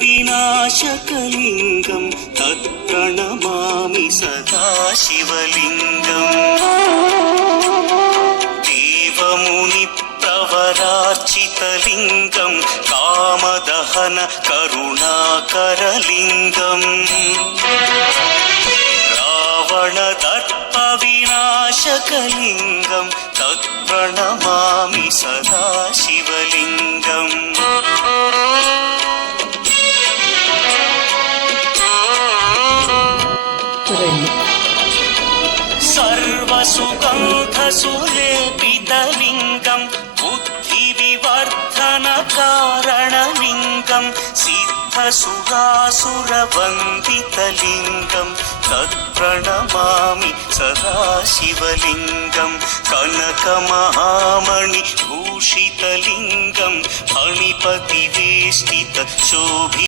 விநாசகலிங்கம் தத்ரணமாமி சதாசிவலிங்கம். தேவமுனி பிரவரார்ச்சிதலிங்கம் காமதஹன கருணாகரலிங்கம். ராவண தர்ப்ப விநாசகலிங்கம் தத்ரணமாமி சதா చూడండి. సర్వసుగంధసులేపితలింగం బుద్ధి వివర్ధన కారణలింగం సిద్ధసుగాసురవందితలింగం తత్ప్రణమామి సదాశివలింగం కనకమహామణి భూషితలింగం ఫణిపతి వేష్టిత శోభి